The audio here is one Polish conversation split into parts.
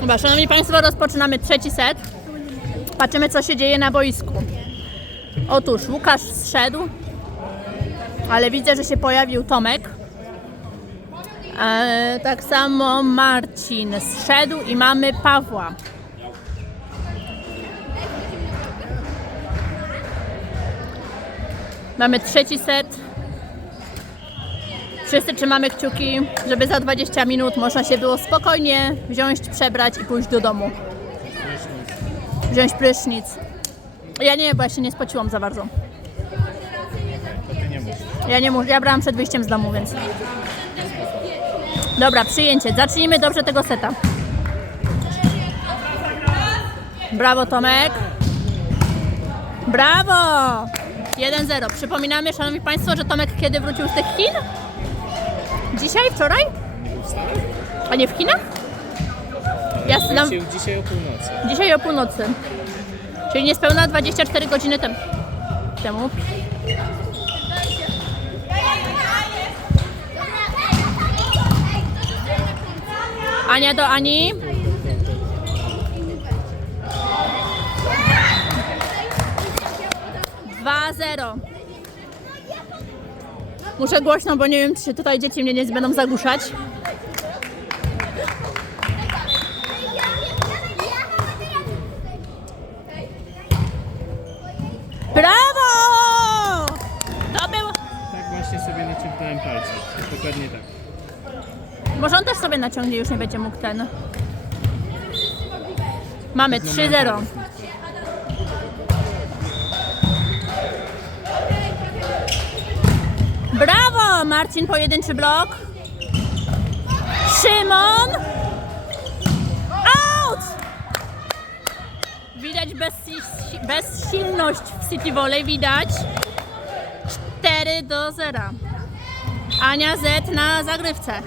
Dobra, szanowni Państwo, rozpoczynamy trzeci set. Patrzymy, co się dzieje na boisku. Otóż Łukasz zszedł, ale widzę, że się pojawił Tomek. E, tak samo Marcin zszedł i mamy Pawła. Mamy trzeci set. Wszyscy trzymamy kciuki, żeby za 20 minut można się było spokojnie wziąć, przebrać i pójść do domu. Wziąć prysznic. Ja nie, bo ja się nie spociłam za bardzo. Ja nie muszę, ja brałam przed wyjściem z domu, więc. Dobra, przyjęcie. Zacznijmy dobrze tego seta. Brawo Tomek. Brawo! 1-0. Przypominamy, szanowni państwo, że Tomek kiedy wrócił z tych Chin? Dzisiaj? Wczoraj? A nie w Chinach? Ja znam Wrócił dzisiaj o północy. dzisiaj o północy. Czyli niespełna 24 godziny tem temu. Ania do Ani. Dwa zero. Muszę głośno, bo nie wiem, czy tutaj dzieci mnie nie będą zagłuszać. Brawo! To. Tak właśnie sobie naciągnąłem palce. Dokładnie tak. Może on też sobie naciągnie, już nie będzie mógł ten. Mamy No 3-0. Brawo! Marcin, pojedynczy blok. Szymon! Out! Widać bezsi- bezsilność w City Volley, widać. 4 do 0. Ania Z na zagrywce.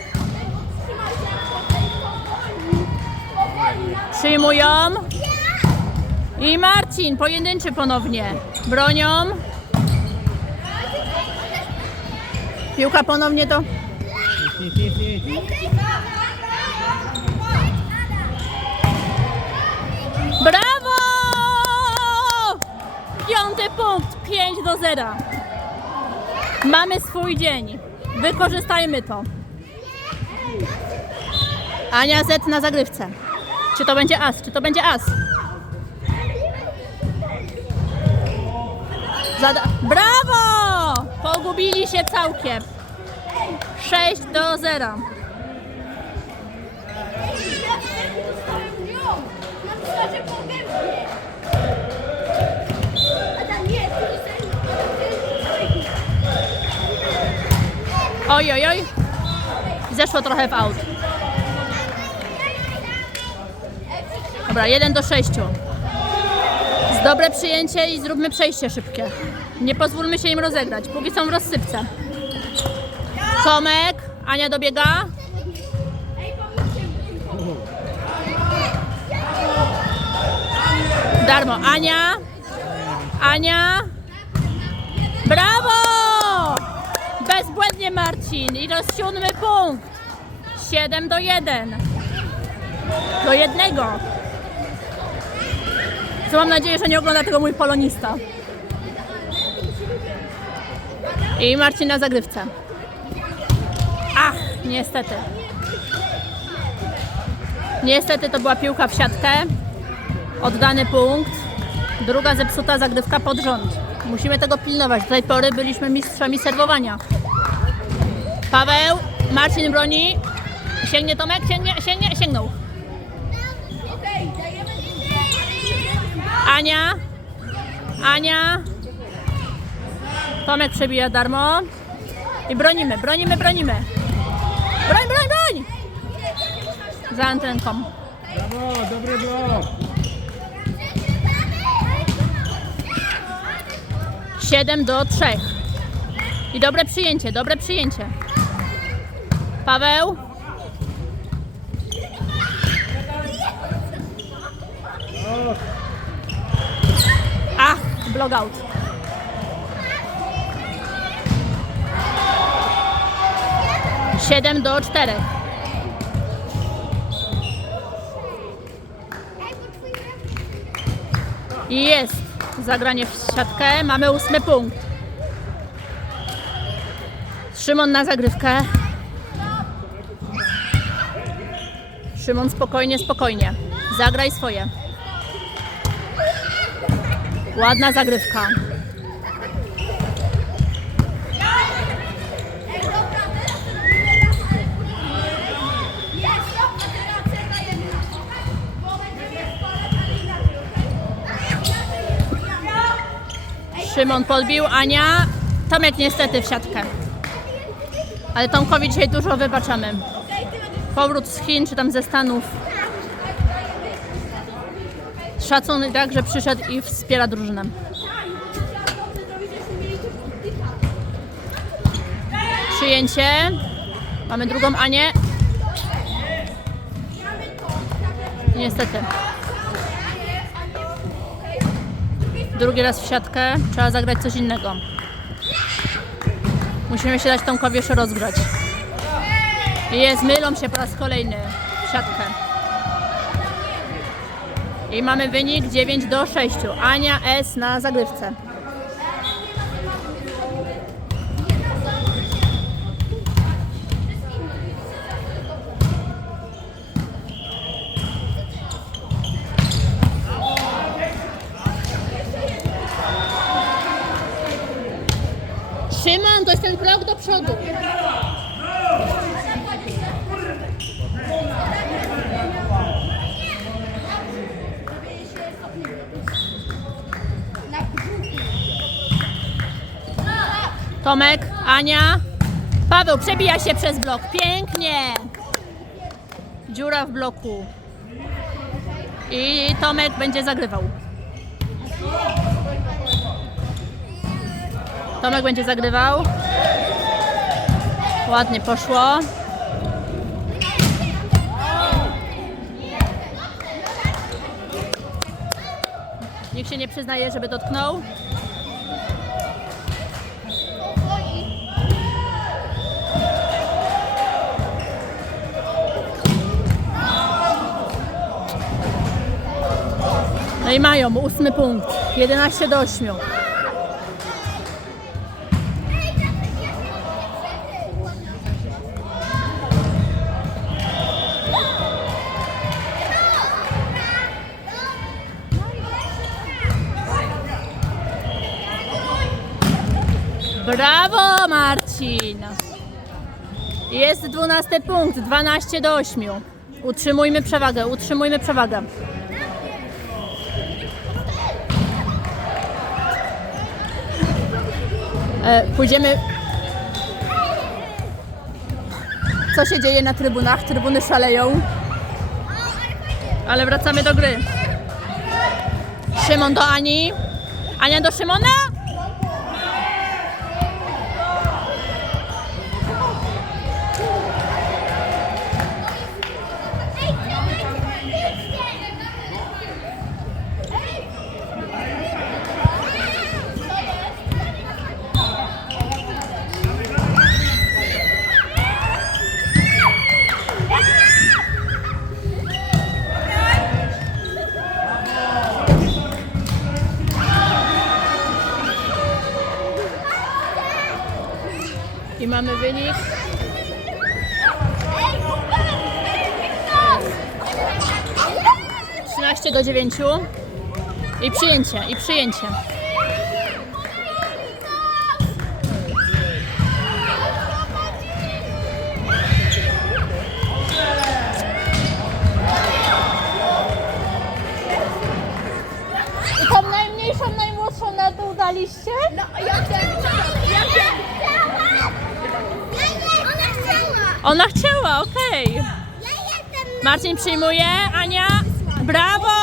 Przyjmują. I Marcin, pojedynczy ponownie. Bronią. Piłka ponownie do... Brawo! Piąty punkt, 5 do 0. Mamy swój dzień. Wykorzystajmy to. Ania Z na zagrywce. Czy to będzie as? Czy to będzie as? Zada- Brawo! Pogubili się całkiem. 6 do 0. Oj, oj, oj. Zeszło trochę w aut. Dobra, 1 do 6. Z dobre przyjęcie i zróbmy przejście szybkie. Nie pozwólmy się im rozegrać, póki są w rozsypce. Tomek, Ania dobiega. Darmo, Ania. Ania. Brawo! Bezbłędnie Marcin. I to siódmy punkt. 7 do 1. Do jednego. Co mam nadzieję, że nie ogląda tego mój polonista. I Marcin na zagrywce. Ach, niestety. Niestety to była piłka w siatkę. Oddany punkt. Druga zepsuta zagrywka pod rząd. Musimy tego pilnować. Do tej pory byliśmy mistrzami serwowania. Paweł, Marcin broni. Sięgnie Tomek? Sięgnie, sięgnie, sięgnął. Ania. Ania. Tomek przebija darmo. I bronimy, bronimy, bronimy. Broń, broń, broń! Za antenką. Brawo, dobry blok. 7 do 3. I dobre przyjęcie, dobre przyjęcie. Paweł. Ach, blogout. 7 do 4. I jest zagranie w siatkę. Mamy ósmy punkt. Szymon na zagrywkę. Szymon spokojnie, spokojnie. Zagraj swoje. Ładna zagrywka. Szymon podbił, Ania. Tomek niestety w siatkę. Ale Tomkowi dzisiaj dużo wybaczamy. Powrót z Chin czy tam ze Stanów. Szacunek tak, że przyszedł i wspiera drużynę. Przyjęcie. Mamy drugą Anię. Niestety. Drugi raz w siatkę. Trzeba zagrać coś innego. Musimy się dać Tomkowi jeszcze rozgrać. Jest, mylą się po raz kolejny w siatkę. I mamy wynik 9 do 6. Ania S na zagrywce. Szymon, to jest ten krok do przodu. Tomek, Ania. Paweł przebija się przez blok. Pięknie. Dziura w bloku. I Tomek będzie zagrywał. Tomek będzie zagrywał. Ładnie poszło. Nikt się nie przyznaje, żeby dotknął. No i mają ósmy punkt. 11 do 8. Brawo Marcin! Jest 12 punkt, 12 do 8. Utrzymujmy przewagę, utrzymujmy przewagę. Pójdziemy. Co się dzieje na trybunach? Trybuny szaleją. Ale wracamy do gry. Szymon do Ani. Ania do Szymona. I mamy wynik. 13 do 9. I przyjęcie, i przyjęcie. I tą najmniejszą, najmłodszą na dół daliście? No, ja chciałam. Ja nie, ona chciała. Ona chciała, okej. Marcin przyjmuje, Ania, brawo!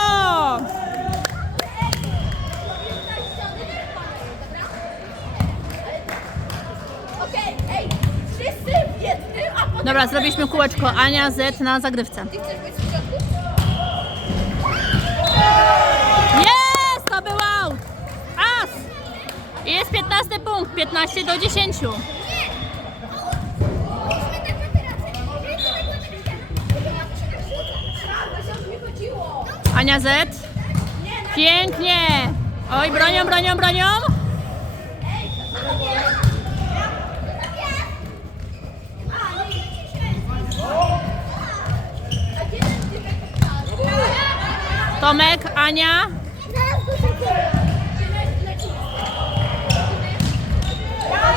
Dobra, zrobiliśmy kółeczko. Ania Z na zagrywce. Jest! To był out! As! I jest 15 punkt, 15 do 10. Ania Z. Nie, Pięknie! Oj, bronią, bronią, bronią! Tomek, Ania.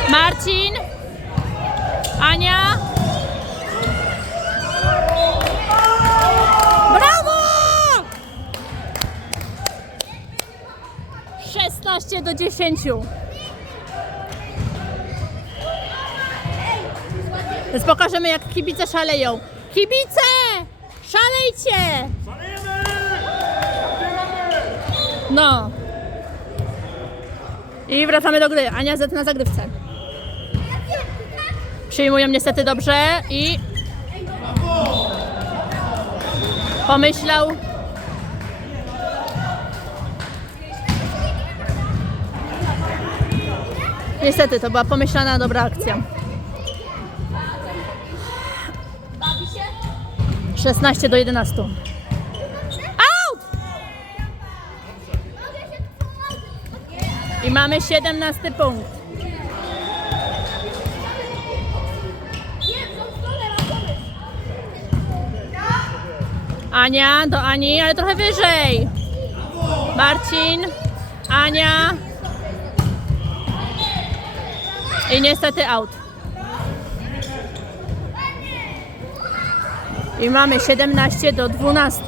Marcin. Ania. 16 do 10. Więc pokażemy jak kibice szaleją. Kibice! Szalejcie! No. I wracamy do gry. Ania Z na zagrywce. Przyjmują niestety dobrze i pomyślał. Niestety to była pomyślana dobra akcja. 16 do 11. Out! I mamy 17 punkt. Ania do Ani, ale trochę wyżej. Marcin, Ania. I niestety out. I mamy 17 do 12.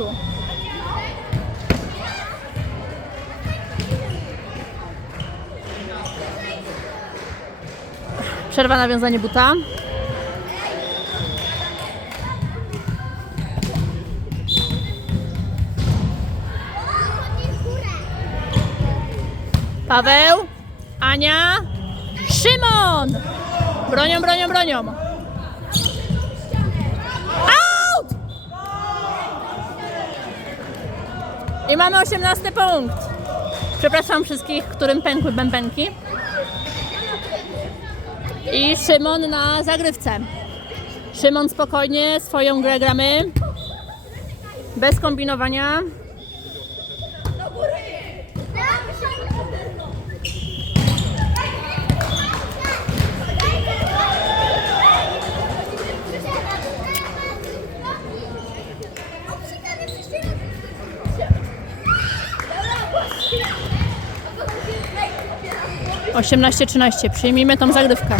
Przerwa na wiązanie buta. Paweł, Ania, Szymon! Bronią, bronią, bronią. Out! I mamy 18 punkt. Przepraszam wszystkich, którym pękły bębenki. I Szymon na zagrywce. Szymon spokojnie swoją grę gramy. Bez kombinowania. 18-13. Przyjmijmy tą zagrywkę.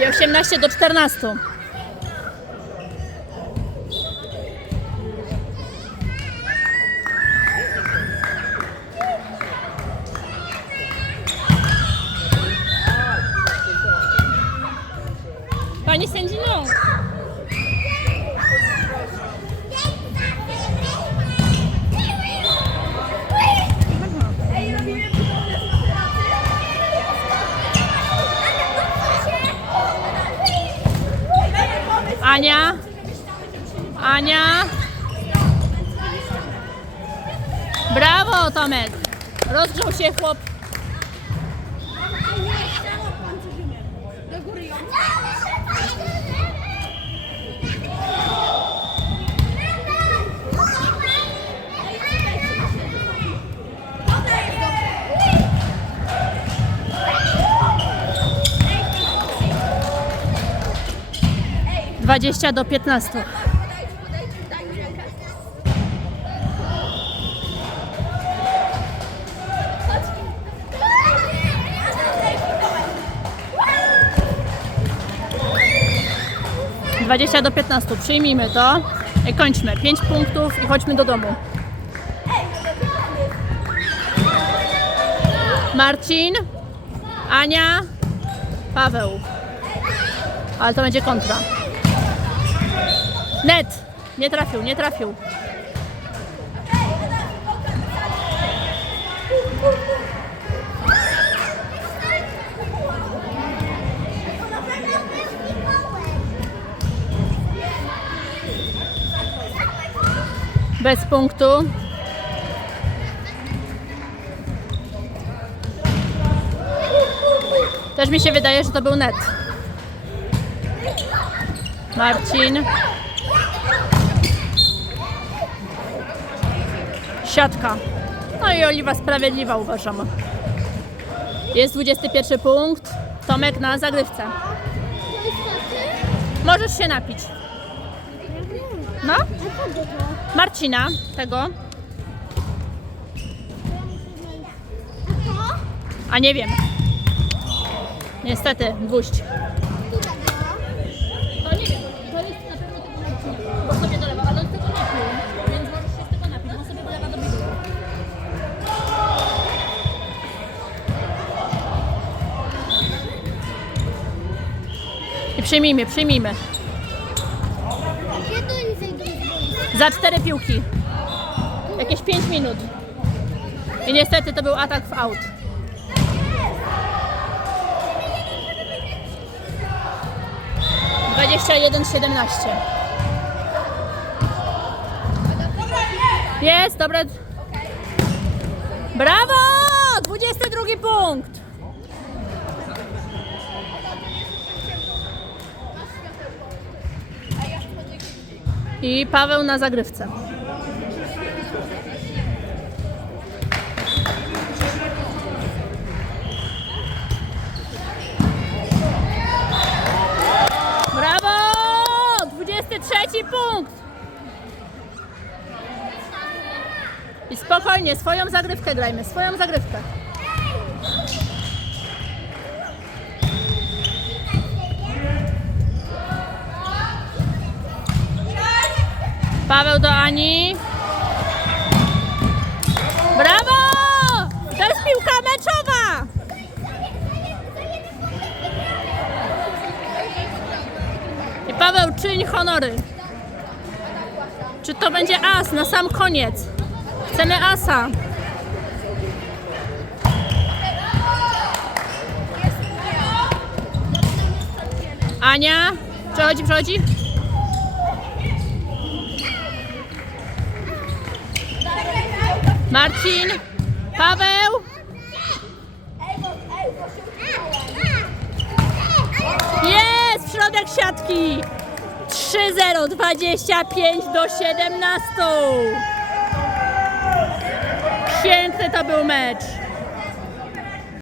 I 18 do 14. Pani sędzino. Ania. Ania. Brawo, Tomek. Rozgrzał się chłop. Dwadzieścia do 15. Dwadzieścia do 15. Przyjmijmy to. I kończmy. 5 punktów i chodźmy do domu. Marcin, Ania, Paweł. Ale to będzie kontra. Net! Nie trafił, nie trafił. Bez punktu. Też mi się wydaje, że to był net. Marcin. Siatka. No i Oliwa sprawiedliwa uważam. Jest 21 punkt. Tomek na zagrywce. Możesz się napić. No? Marcina, tego. A nie wiem. Niestety, gwóźdź. To nie wiem, to jest na pewno tego Marcina. Bo sobie dolewa, ale on tego nie pił, więc możesz się z tego napić. On sobie dolewa do bidulu. I przyjmijmy, przyjmijmy. Za cztery piłki. Jakieś 5 minut. I niestety to był atak w aut. Dwadzieścia jeden siedemnaście. Jest, dobre. Brawo! 22 punkt. I Paweł na zagrywce. Brawo! 23 punkt. I spokojnie, swoją zagrywkę grajmy, swoją zagrywkę. Paweł do Ani. Brawo! To jest piłka meczowa! I Paweł, czyń honory. Czy to będzie as na sam koniec? Chcemy asa. Ania, przechodzi, przechodzi. Marcin, Paweł. Jest w środek siatki. 3-0, 25 do 17. Piękny to był mecz.